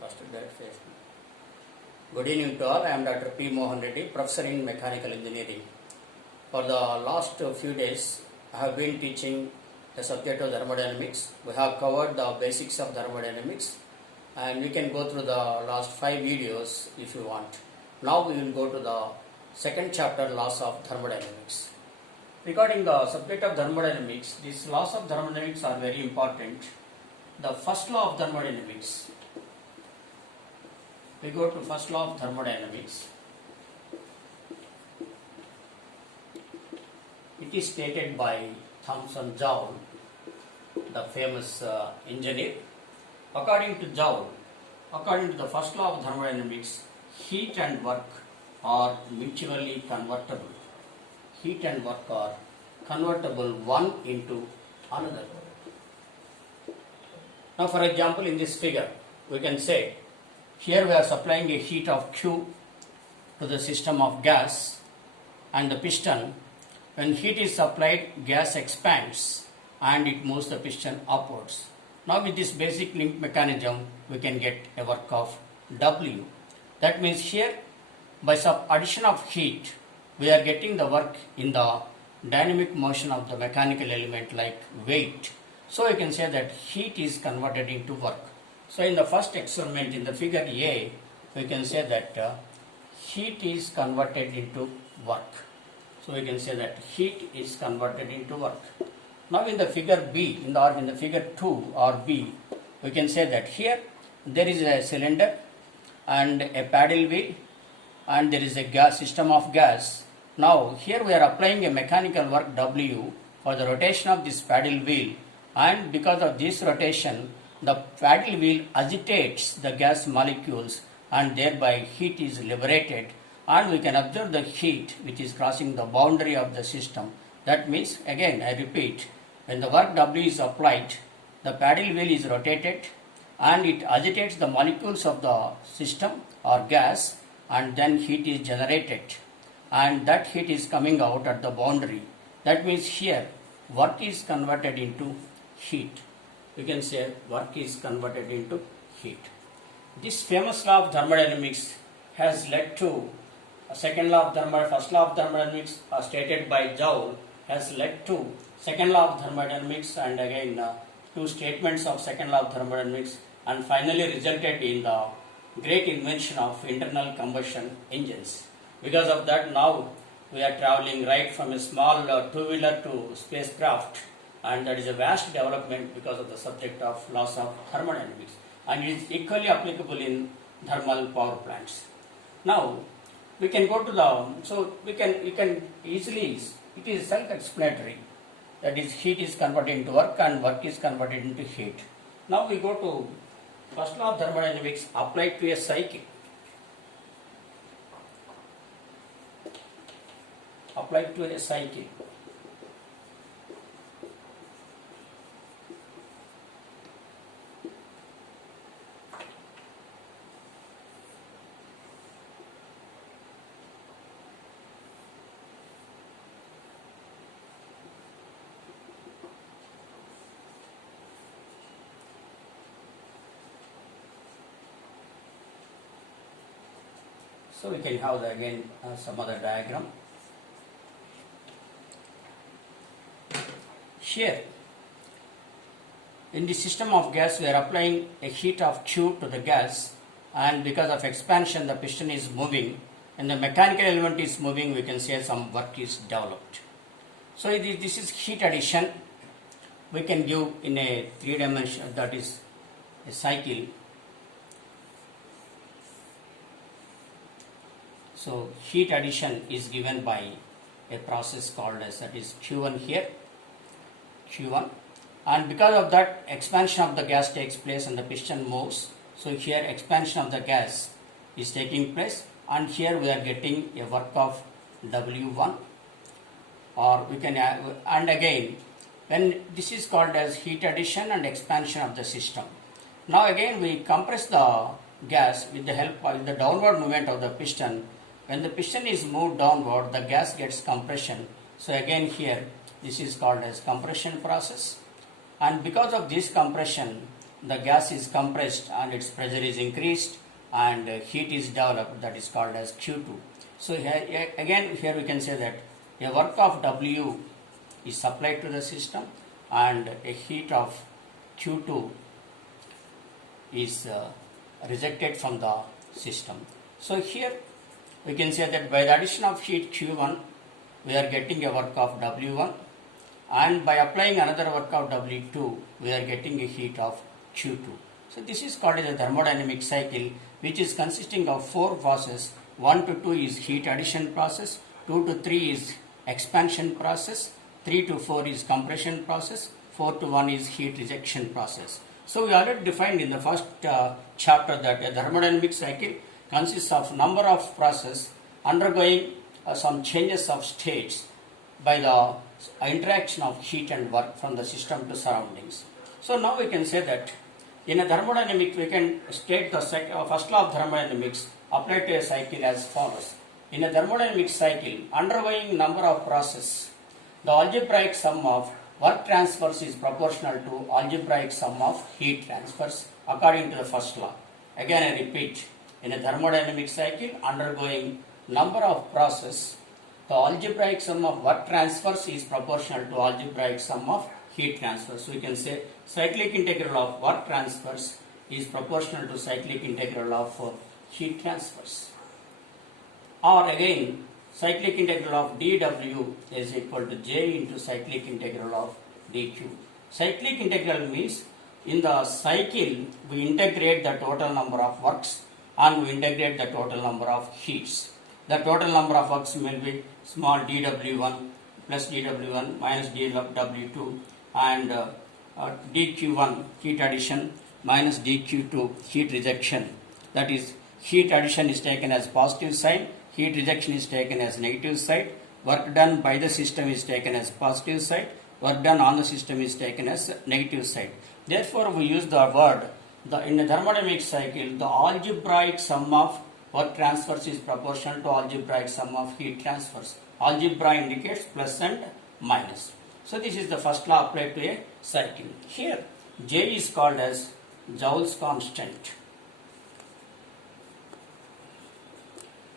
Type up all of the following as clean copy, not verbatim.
First, that phase. Good evening to all. I am Dr. P. Mohan Reddy, Professor in Mechanical Engineering. For the last few days, I have been teaching the subject of thermodynamics. We have covered the basics of thermodynamics, and we can go through the last 5 videos if you want. Now we will go to the second chapter, laws of thermodynamics. Regarding the subject of thermodynamics, these laws of thermodynamics are very important. The first law of thermodynamics. We go to first law of thermodynamics. It is stated by Thomson Joule, the famous engineer. According to Joule, according to the first law of thermodynamics, heat and work are mutually convertible. Heat and work are convertible one into another. Now, for example, in this figure, we can say, here we are supplying a heat of Q to the system of gas and the piston. When heat is supplied, gas expands and it moves the piston upwards. Now with this basic link mechanism, we can get a work of W. That means here, by addition of heat, we are getting the work in the dynamic motion of the mechanical element like weight. So you can say that heat is converted into work. So in the first experiment in the figure A, we can say that heat is converted into work. So we can say that heat is converted into work. Now in the figure B, in the figure 2 or B, we can say that here there is a cylinder and a paddle wheel and there is a gas system of gas. Now here we are applying a mechanical work W for the rotation of this paddle wheel, and because of this rotation, the paddle wheel agitates the gas molecules and thereby heat is liberated, and we can observe the heat which is crossing the boundary of the system. That means, again I repeat, when the work W is applied, the paddle wheel is rotated and it agitates the molecules of the system or gas, and then heat is generated and that heat is coming out at the boundary. That means here work is converted into heat. We can say work is converted into heat. This famous law of thermodynamics has led to a second law of thermodynamics. First law of thermodynamics stated by Joule has led to second law of thermodynamics, and again two statements of second law of thermodynamics, and finally resulted in the great invention of internal combustion engines. Because of that, now we are traveling right from a small two-wheeler to spacecraft, and that is a vast development because of the subject of laws of thermodynamics, and it is equally applicable in thermal power plants. Now we can go to we can easily, it is self-explanatory, that is heat is converted into work and work is converted into heat. Now we go to first law of thermodynamics applied to a cycle. Applied to a cycle. So we can have again some other diagram. Here, in the system of gas, we are applying a heat of Q to the gas, and because of expansion, the piston is moving, and the mechanical element is moving. We can say some work is developed. So this is heat addition. We can give in a 3-dimensional, that is a cycle. So heat addition is given by a process called as, that is Q1 here, Q1, and because of that expansion of the gas takes place and the piston moves. So here expansion of the gas is taking place, and here we are getting a work of W1, or we can and again when this is called as heat addition and expansion of the system. Now again we compress the gas with the help of the downward movement of the piston. When the piston is moved downward, the gas gets compression. So again here, this is called as compression process. And because of this compression, the gas is compressed and its pressure is increased and heat is developed, that is called as Q2. So here we can say that a work of W is supplied to the system and a heat of Q2 is rejected from the system. So here we can say that by the addition of heat Q1 we are getting a work of W1, and by applying another work of W2 we are getting a heat of Q2. So this is called as a thermodynamic cycle, which is consisting of 4 processes. 1 to 2 is heat addition process, 2 to 3 is expansion process, 3 to 4 is compression process, 4 to 1 is heat rejection process. So we already defined in the first chapter that a thermodynamic cycle consists of number of processes undergoing some changes of states by the interaction of heat and work from the system to surroundings. So now we can say that in a thermodynamic we can state the first law of thermodynamics applied to a cycle as follows. In a thermodynamic cycle undergoing number of processes, the algebraic sum of work transfers is proportional to algebraic sum of heat transfers according to the first law. Again I repeat, in a thermodynamic cycle undergoing number of processes, the algebraic sum of work transfers is proportional to algebraic sum of heat transfers. So we can say cyclic integral of work transfers is proportional to cyclic integral of heat transfers. Or again, cyclic integral of dW is equal to J into cyclic integral of dQ. Cyclic integral means in the cycle we integrate the total number of works and we integrate the total number of heats. The total number of works will be small dW1 plus dW1 minus dW2 and dQ1 heat addition minus dQ2 heat rejection. That is, heat addition is taken as positive side, heat rejection is taken as negative side, work done by the system is taken as positive side, work done on the system is taken as negative side. Therefore, we use the word in a thermodynamic cycle, the algebraic sum of work transfers is proportional to algebraic sum of heat transfers. Algebra indicates plus and minus. So this is the first law applied to a cycle. Here J is called as Joule's constant.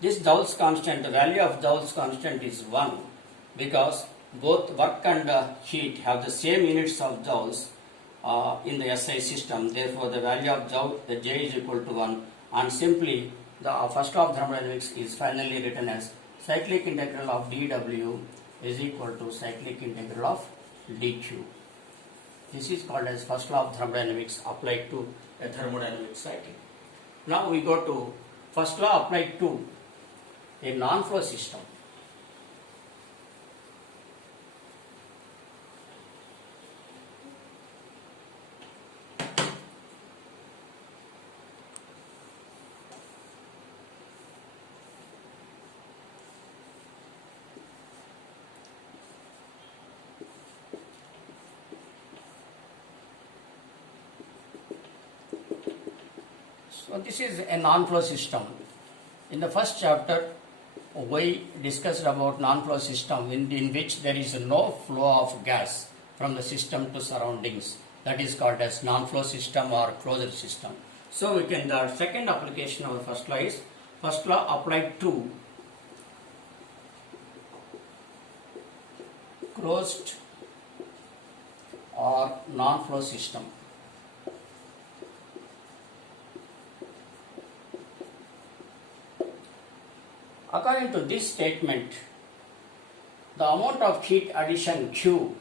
This Joule's constant, the value of Joule's constant is 1 because both work and heat have the same units of joules in the SI system. Therefore the value of Joule, the J is equal to 1, and simply the first law of thermodynamics is finally written as cyclic integral of dW is equal to cyclic integral of dQ. This is called as first law of thermodynamics applied to a thermodynamic cycle. Now we go to first law applied to a non-flow system. So this is a non-flow system. In the first chapter, we discussed about non-flow system in which there is no flow of gas from the system to surroundings. That is called as non-flow system or closed system. So we can, the second application of the first law is first law applied to closed or non-flow system. According to this statement, the amount of heat addition Q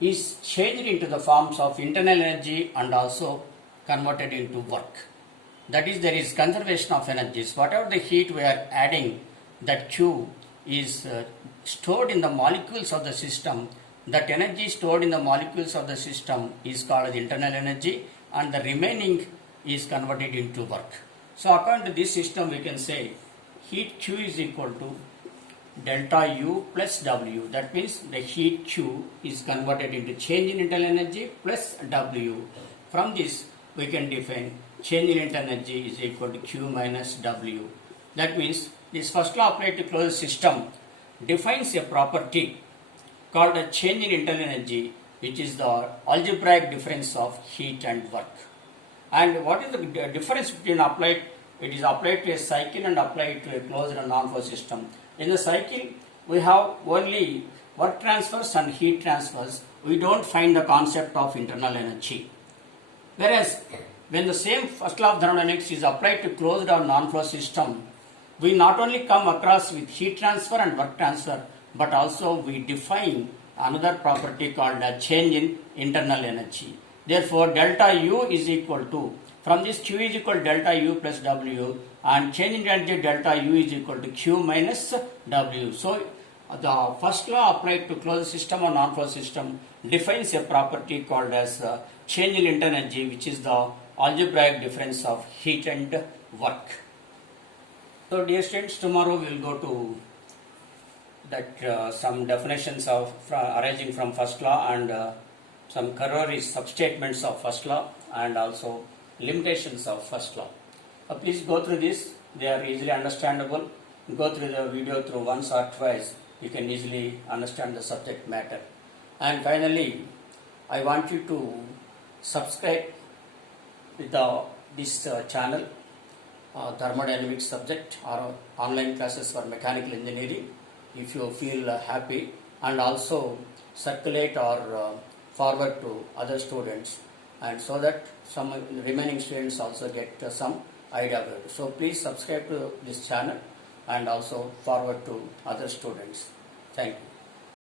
is changed into the forms of internal energy and also converted into work. That is, there is conservation of energies. Whatever the heat we are adding, that Q is stored in the molecules of the system. That energy stored in the molecules of the system is called as internal energy, and the remaining is converted into work. So according to this system, we can say heat Q is equal to delta U plus W. That means the heat Q is converted into change in internal energy plus W. From this we can define change in internal energy is equal to Q minus W. That means this first law applied to closed system defines a property called a change in internal energy which is the algebraic difference of heat and work. And what is the difference between applied? It is applied to a cycle and applied to a closed and non-flow system. In the cycle, we have only work transfers and heat transfers. We don't find the concept of internal energy. Whereas when the same first law of thermodynamics is applied to closed or non-flow system, we not only come across with heat transfer and work transfer, but also we define another property called a change in internal energy. Therefore, delta U is equal to, from this Q is equal to delta U plus W, and change in energy delta U is equal to Q minus W. So, the first law applied to closed system or non-flow system defines a property called as change in internal energy, which is the algebraic difference of heat and work. So, dear students, tomorrow we will go to that some definitions of arising from first law and some corollary substatements of first law and also limitations of first law. Please go through this. They are easily understandable. Go through the video through once or twice. You can easily understand the subject matter. And finally, I want you to subscribe with this channel, thermodynamics subject or online classes for mechanical engineering, if you feel happy, and also circulate or forward to other students, and so that some remaining students also get some idea about it. So please subscribe to this channel and also forward to other students. Thank you.